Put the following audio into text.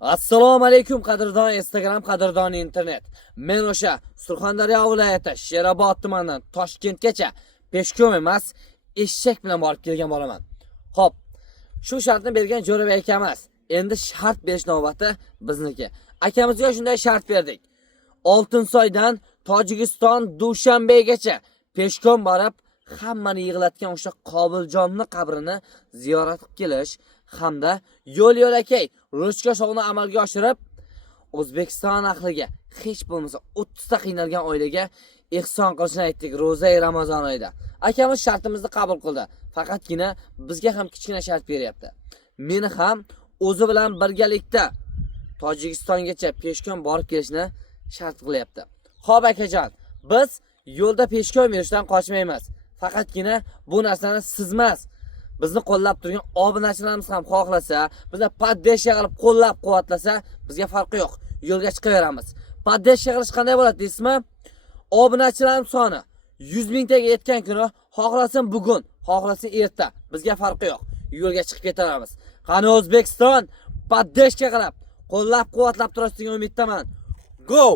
Assalomu alaykum qadrdon Instagram, qadrdon internet. Men o'sha Surxondaryo viloyati Sherobod tumanidan Toshkentgacha peshkom emas, eshak bilan borib kelgan bo'laman. Xo'p, shu shartni bergan Jo'rabek akamiz. Endi shart berish navbati bizniki. Akamizga shunday shart berdik. Oltinsoydan Tojikiston Dushanbeygacha peshkom borib, hammani yig'latgan o'sha Qobiljonning qabrini ziyorat qilib kelish hamda yo'l-yo'lakay ruchka shog'ni amalga oshirib, O'zbekiston ahliga hech bo'lmasa 30 ta qiynalgan oilaga ehson qilishni aytdik ro'za-i Ramazon oyida. Akamiz shartimizni qabul qildi. Faqatgina bizga ham kichkina shart beryapti. Meni ham o'zi bilan birgalikda Tojikistongacha peshkom borib kelishni shart qilyapti. Xo'p akajon, biz yo'lda peshkom yurishdan qochmaymiz. Faqatgina bu narsani sizmas, bizni qo'llab turgan obunachilarimiz ham xohlasa, bizni poddesha qilib qo'llab-quvvatlasa, bizga farqi yo'q. Yo'lga chiqaveramiz. Poddesha qilish qanday bo'ladi deysizmi? Obunachilarimiz soni 100 mingtaga yetgan kuni, xohlasin bugun, xohlasin erta, bizga farqi yo'q. Yo'lga chiqib ketaveramiz. Qani O'zbekiston poddesha qilib qo'llab-quvvatlab turasiz degan umiddaman. Go!